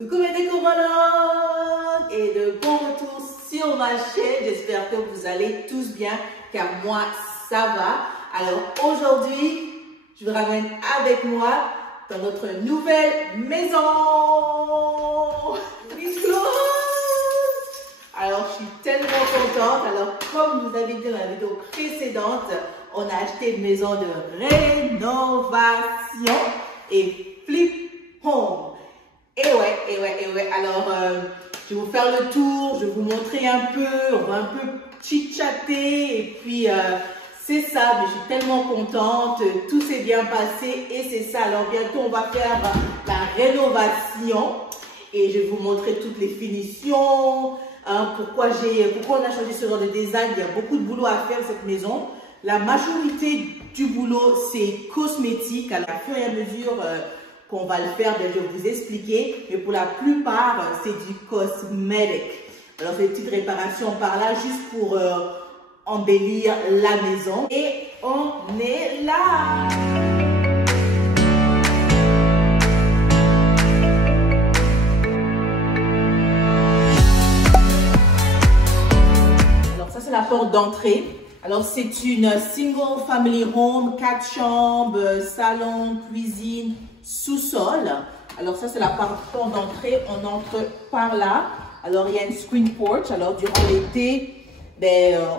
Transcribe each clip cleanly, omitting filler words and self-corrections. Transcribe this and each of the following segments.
Coucou mes découvreurs et de bon retour sur ma chaîne. J'espère que vous allez tous bien, car moi ça va. Alors aujourd'hui, je vous ramène avec moi dans notre nouvelle maison. Alors je suis tellement contente. Alors comme vous avez dit dans la vidéo précédente, on a acheté une maison de rénovation et flip home. Et ouais. Alors, je vais vous faire le tour, je vais vous montrer un peu, on va un peu chit-chatter. Et puis, c'est ça, mais je suis tellement contente, tout s'est bien passé et c'est ça. Alors, bientôt, on va faire la rénovation et je vais vous montrer toutes les finitions, pourquoi on a changé ce genre de design. Il y a beaucoup de boulot à faire cette maison. La majorité du boulot, c'est cosmétique. À la fur et à mesure qu'on va le faire, je vais vous expliquer. Mais pour la plupart, c'est du cosmétique. Alors, c'est des petites réparations par là, juste pour embellir la maison. Et on est là! Alors, ça, c'est la porte d'entrée. Alors, c'est une single family home, 4 chambres, salon, cuisine, sous-sol. Alors, ça, c'est la porte d'entrée. On entre par là. Alors, il y a une screen porch. Alors, durant l'été,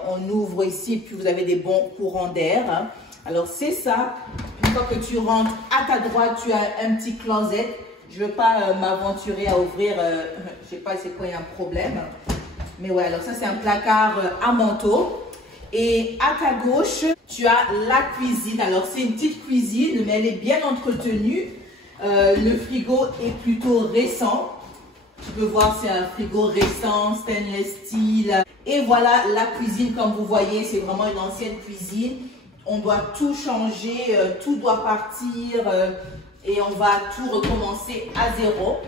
on ouvre ici et puis vous avez des bons courants d'air. Alors, c'est ça. Une fois que tu rentres, à ta droite, tu as un petit closet. Je ne veux pas m'aventurer à ouvrir. Je ne sais pas c'est quoi, il y a un problème. Mais ouais, alors ça, c'est un placard à manteau. Et à ta gauche, tu as la cuisine. Alors, c'est une petite cuisine, mais elle est bien entretenue. Le frigo est plutôt récent. Tu peux voir, c'est un frigo récent, stainless steel. Et voilà, la cuisine, comme vous voyez, c'est vraiment une ancienne cuisine. On doit tout changer, tout doit partir et on va tout recommencer à zéro.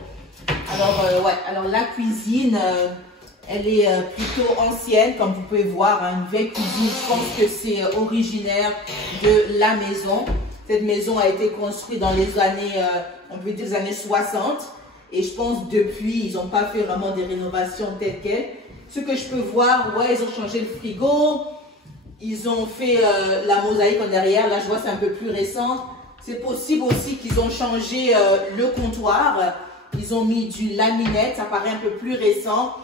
Alors, alors la cuisine... elle est plutôt ancienne, comme vous pouvez voir, une vieille cuisine. Je pense que c'est originaire de la maison. Cette maison a été construite dans les années, on peut dire les années 60. Et je pense depuis, ils n'ont pas fait vraiment des rénovations telles quelles. Ce que je peux voir, ouais, ils ont changé le frigo. Ils ont fait la mosaïque en derrière. Là, je vois, c'est un peu plus récent. C'est possible aussi qu'ils ont changé le comptoir. Ils ont mis du laminette, ça paraît un peu plus récent.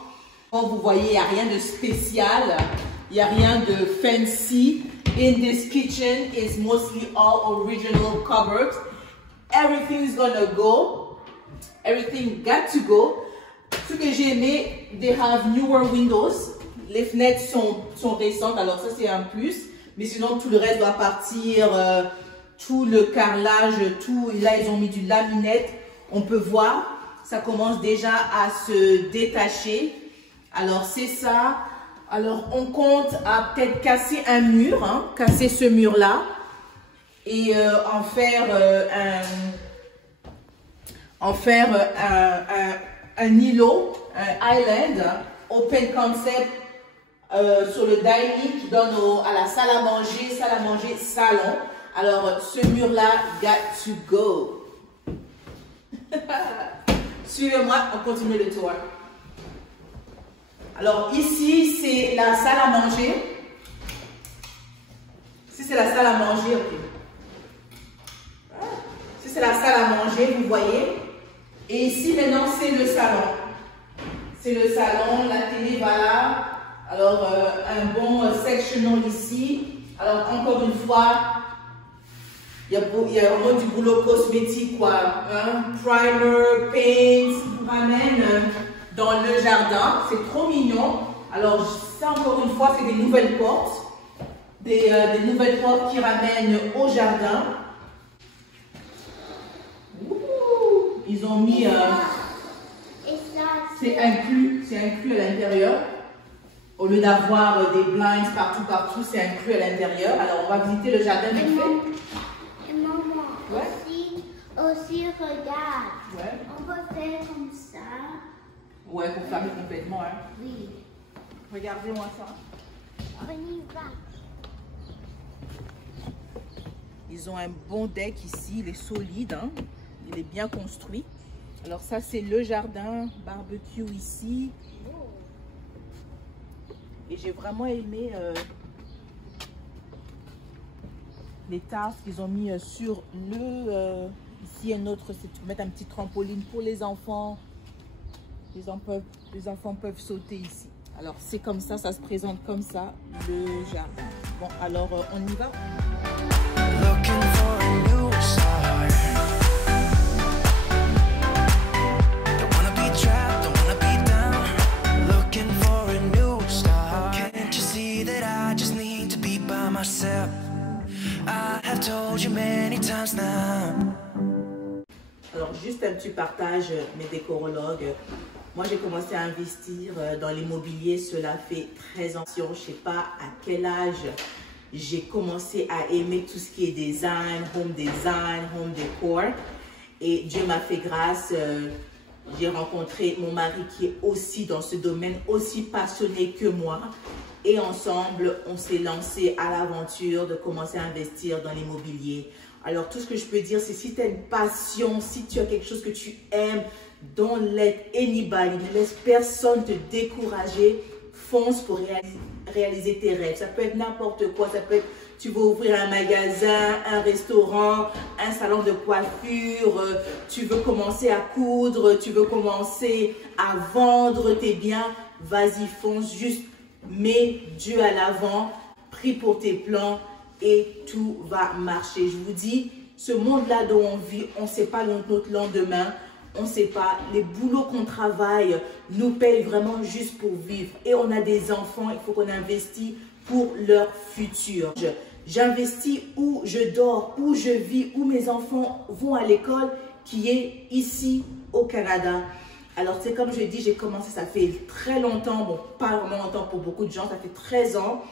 Comme vous voyez, il n'y a rien de spécial, il n'y a rien de fancy. In this kitchen is mostly all original cupboards. Everything's gonna go. Everything got to go. Ce que j'ai aimé, they have newer windows. Les fenêtres sont récentes, alors ça c'est un plus. Mais sinon tout le reste doit partir, tout le carrelage, tout. Là ils ont mis du laminette. On peut voir, ça commence déjà à se détacher. Alors, c'est ça. Alors, on compte à peut-être casser un mur, casser ce mur-là et en faire un îlot, un island, open concept sur le dining qui donne à la salle à manger, salon. Alors, ce mur-là, got to go. Suivez-moi, on continue le tour. Alors ici, c'est la salle à manger. Ici, c'est la salle à manger. Okay. Ici, c'est la salle à manger, vous voyez. Et ici, maintenant, c'est le salon. C'est le salon, la télé va là. Alors, un bon sectional ici. Alors, encore une fois, il y a vraiment du boulot cosmétique, quoi. Primer, paint, vous ramène... dans le jardin, c'est trop mignon. Alors ça encore une fois, c'est des nouvelles portes. Des nouvelles portes qui ramènent au jardin. Ouh, ils ont mis... c'est inclus à l'intérieur. Au lieu d'avoir des blinds partout, c'est inclus à l'intérieur. Alors on va visiter le jardin vite fait. Et maman, ouais. aussi regarde. Ouais. On peut faire comme ça. Ouais, pour fermer complètement. Oui. Regardez-moi ça. On y va. Ils ont un bon deck ici, il est solide, il est bien construit. Alors ça, c'est le jardin, barbecue ici. Et j'ai vraiment aimé les tasses qu'ils ont mis sur le... ici, un autre, c'est de mettre un petit trampoline pour les enfants. Les enfants peuvent sauter ici. Alors, c'est comme ça se présente comme ça, le jardin. Bon, alors, on y va. Looking for a new start. Don't wanna be trapped, don't wanna be down. Looking for a new start. Can't you see that I just need to be by myself? I have told you many times now. Alors, juste un petit partage, mes décorologues. Moi, j'ai commencé à investir dans l'immobilier, cela fait 13 ans. Je ne sais pas à quel âge j'ai commencé à aimer tout ce qui est design, home décor. Et Dieu m'a fait grâce. J'ai rencontré mon mari qui est aussi dans ce domaine, aussi passionné que moi. Et ensemble, on s'est lancé à l'aventure de commencer à investir dans l'immobilier. Alors, tout ce que je peux dire, c'est si tu as une passion, si tu as quelque chose que tu aimes, don't let anybody, ne laisse personne te décourager, fonce pour réaliser tes rêves. Ça peut être n'importe quoi, ça peut être, tu veux ouvrir un magasin, un restaurant, un salon de coiffure, tu veux commencer à coudre, tu veux commencer à vendre tes biens, vas-y, fonce, juste mets Dieu à l'avant, prie pour tes plans et tout va marcher. Je vous dis, ce monde-là dont on vit, on ne sait pas notre lendemain. On ne sait pas, les boulots qu'on travaille nous payent vraiment juste pour vivre. Et on a des enfants, il faut qu'on investisse pour leur futur. J'investis où je dors, où je vis, où mes enfants vont à l'école, qui est ici au Canada. Alors, c'est comme je dis, j'ai commencé, ça fait très longtemps, bon, pas vraiment longtemps pour beaucoup de gens, ça fait 13 ans.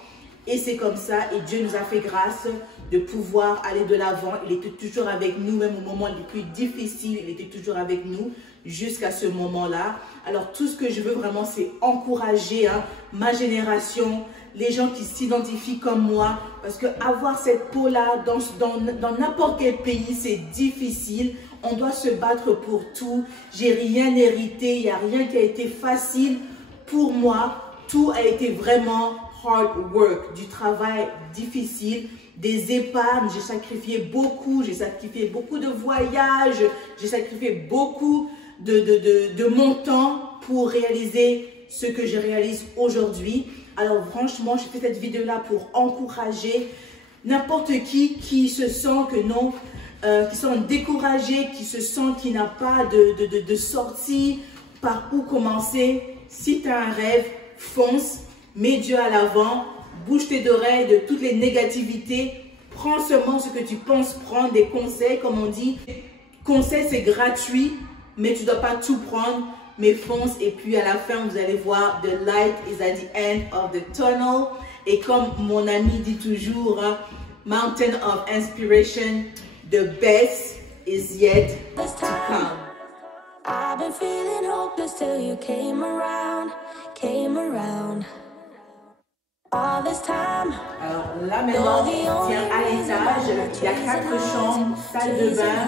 Et c'est comme ça, et Dieu nous a fait grâce de pouvoir aller de l'avant. Il était toujours avec nous, même au moment les plus difficiles, il était toujours avec nous jusqu'à ce moment-là. Alors, tout ce que je veux vraiment, c'est encourager ma génération, les gens qui s'identifient comme moi, parce que avoir cette peau-là dans n'importe quel pays, c'est difficile. On doit se battre pour tout. J'ai rien hérité, il n'y a rien qui a été facile pour moi. Tout a été vraiment hard work, du travail difficile, des épargnes. J'ai sacrifié beaucoup de voyages, j'ai sacrifié beaucoup de mon temps pour réaliser ce que je réalise aujourd'hui. Alors franchement, je fais cette vidéo-là pour encourager n'importe qui se sent que non, qui sont découragés, qui se sent qu'il n'a pas de sortie, par où commencer. Si tu as un rêve, fonce. Mets Dieu à l'avant, bouge tes oreilles de toutes les négativités, prends seulement ce que tu penses prendre, des conseils, comme on dit. Conseils, c'est gratuit, mais tu ne dois pas tout prendre, mais fonce. Et puis à la fin, vous allez voir, the light is at the end of the tunnel. Et comme mon ami dit toujours, mountain of inspiration, the best is yet to come. I've been feeling hopeless till you came around. Alors là maintenant, on tient à l'étage, il y a 4 chambres, salle de bain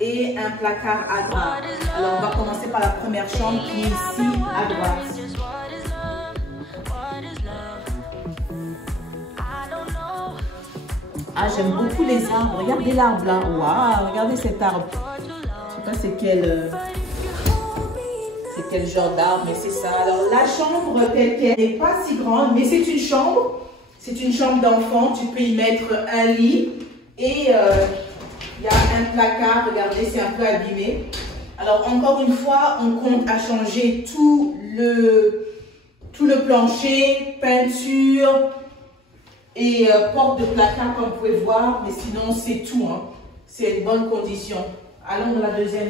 et un placard à drap. Alors on va commencer par la première chambre qui est ici à droite. Ah, j'aime beaucoup les arbres, regardez l'arbre là, waouh, regardez cet arbre. Je sais pas c'est quel genre d'arbre, mais c'est ça. Alors, la chambre telle qu'elle n'est pas si grande, mais c'est une chambre. C'est une chambre d'enfant. Tu peux y mettre un lit. Et il y a un placard. Regardez, c'est un peu abîmé. Alors, encore une fois, on compte à changer tout le plancher, peinture et porte de placard, comme vous pouvez voir. Mais sinon, c'est tout. C'est une bonne condition. Allons dans la deuxième.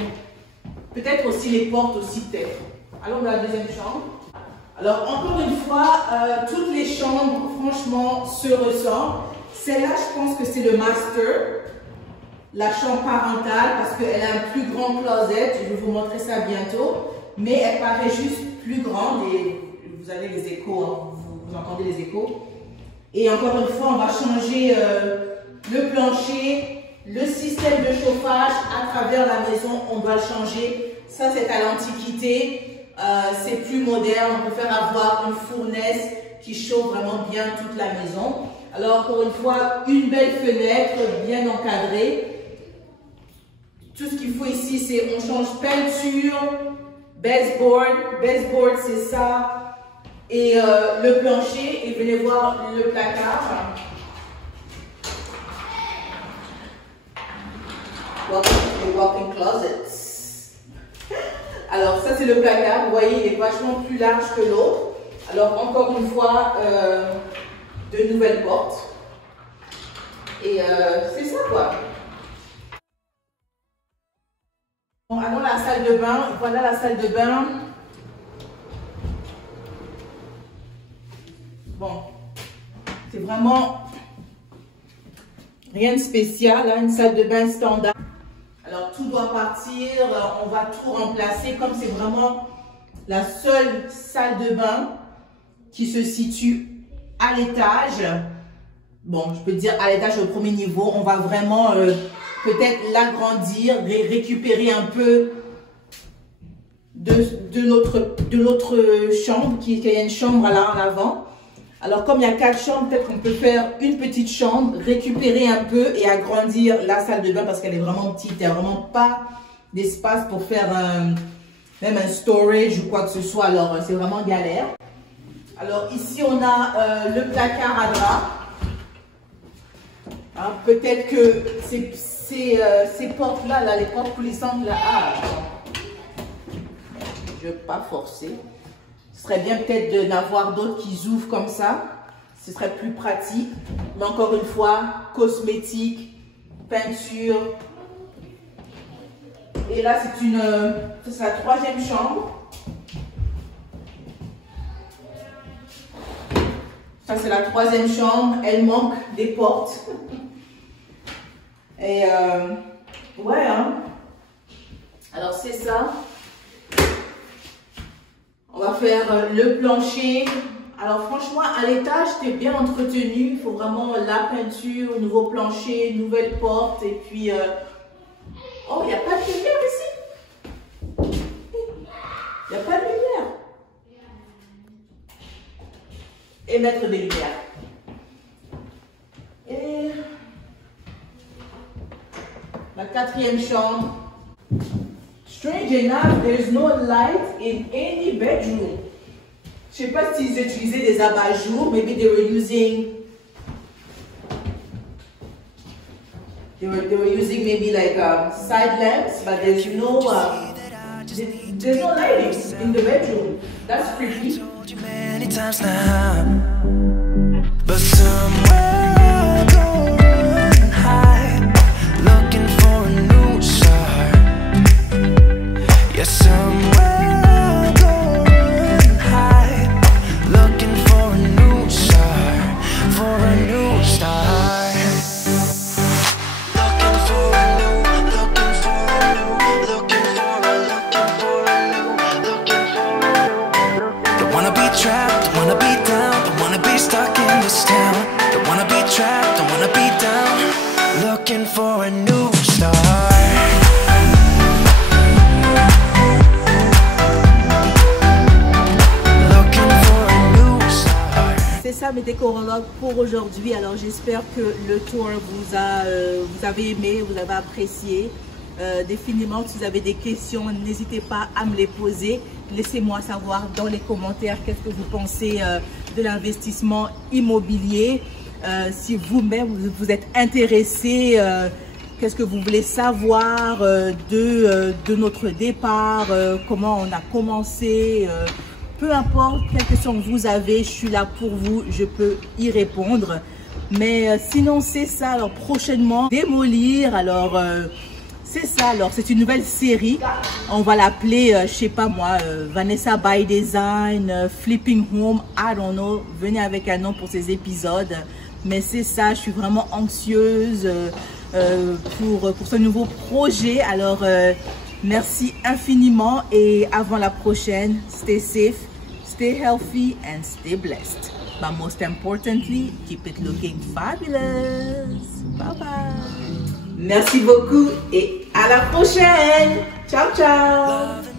Peut-être aussi les portes aussi peut-être. Allons dans la deuxième chambre. Alors encore une fois, toutes les chambres franchement se ressemblent. Celle-là, je pense que c'est le master. La chambre parentale parce qu'elle a un plus grand closet. Je vais vous montrer ça bientôt. Mais elle paraît juste plus grande et vous avez les échos. Vous entendez les échos. Et encore une fois, on va changer le plancher. Le système de chauffage à travers la maison, on doit le changer. Ça, c'est à l'Antiquité. C'est plus moderne. On préfère avoir une fournaise qui chauffe vraiment bien toute la maison. Alors, encore une fois, une belle fenêtre bien encadrée. Tout ce qu'il faut ici, c'est on change peinture, baseboard. Baseboard, c'est ça. Et le plancher. Et venez voir le placard. Walk-in closets. Alors, ça, c'est le placard. Vous voyez, il est vachement plus large que l'autre. Alors, encore une fois, de nouvelles portes. Et c'est ça, quoi. Bon, allons à la salle de bain. Voilà la salle de bain. Bon, c'est vraiment rien de spécial, hein, une salle de bain standard. Alors, tout doit partir. On va tout remplacer. Comme c'est vraiment la seule salle de bain qui se situe à l'étage. Bon, je peux dire à l'étage au premier niveau. On va vraiment peut-être l'agrandir, récupérer un peu de notre chambre, qu'il y a une chambre là en avant. Alors, comme il y a 4 chambres, peut-être qu'on peut faire une petite chambre, récupérer un peu et agrandir la salle de bain parce qu'elle est vraiment petite. Il n'y a vraiment pas d'espace pour faire même un storage ou quoi que ce soit. Alors, c'est vraiment galère. Alors, ici, on a le placard à drap. Hein, peut-être que ces portes-là, là, les portes coulissantes, là, je ne veux pas forcer. Ce serait bien peut-être d'avoir d'autres qui ouvrent comme ça. Ce serait plus pratique. Mais encore une fois, cosmétique, peinture. Et là, c'est la 3e chambre. Ça, c'est la 3e chambre. Elle manque des portes. Et ouais, hein. Alors, c'est ça. On va faire le plancher. Alors franchement, à l'étage, c'était bien entretenu. Il faut vraiment la peinture, nouveau plancher, nouvelle porte. Et puis, oh, il n'y a pas de lumière ici. Il n'y a pas de lumière. Et mettre des lumières. Et la 4e chambre. Strange enough, there is no light in any bedroom. Je ne sais pas s'ils utilisaient des abat-jours. Maybe they were using maybe like side lamps, but there's no lighting in the bedroom. That's creepy. Many times now, but somewhere going high, looking for a new start. Yeah, somewhere going high, looking for a new start, for a new start. Looking for a new, looking for a new, looking for a new. Don't wanna be trapped, don't wanna be down, don't wanna be stuck in this town. Don't wanna be trapped, don't wanna be down, looking for a new start. C'est ça mes décorologues pour aujourd'hui. Alors j'espère que le tour vous avez aimé, vous avez apprécié. Définitivement, si vous avez des questions, n'hésitez pas à me les poser. Laissez-moi savoir dans les commentaires qu'est-ce que vous pensez de l'investissement immobilier. Si vous-même vous êtes intéressé, qu'est-ce que vous voulez savoir de notre départ, comment on a commencé. Peu importe quelle question vous avez, je suis là pour vous, je peux y répondre. Mais sinon, c'est ça. Alors, prochainement, démolir. Alors, c'est ça. Alors, c'est une nouvelle série. On va l'appeler, je sais pas moi, Vanessa by Design, Flipping Home, I don't know. Venez avec un nom pour ces épisodes. Mais c'est ça, je suis vraiment anxieuse pour ce nouveau projet. Alors, merci infiniment et avant la prochaine, stay safe. Stay healthy and stay blessed. But most importantly, keep it looking fabulous. Bye bye. Merci beaucoup et à la prochaine. Ciao, ciao.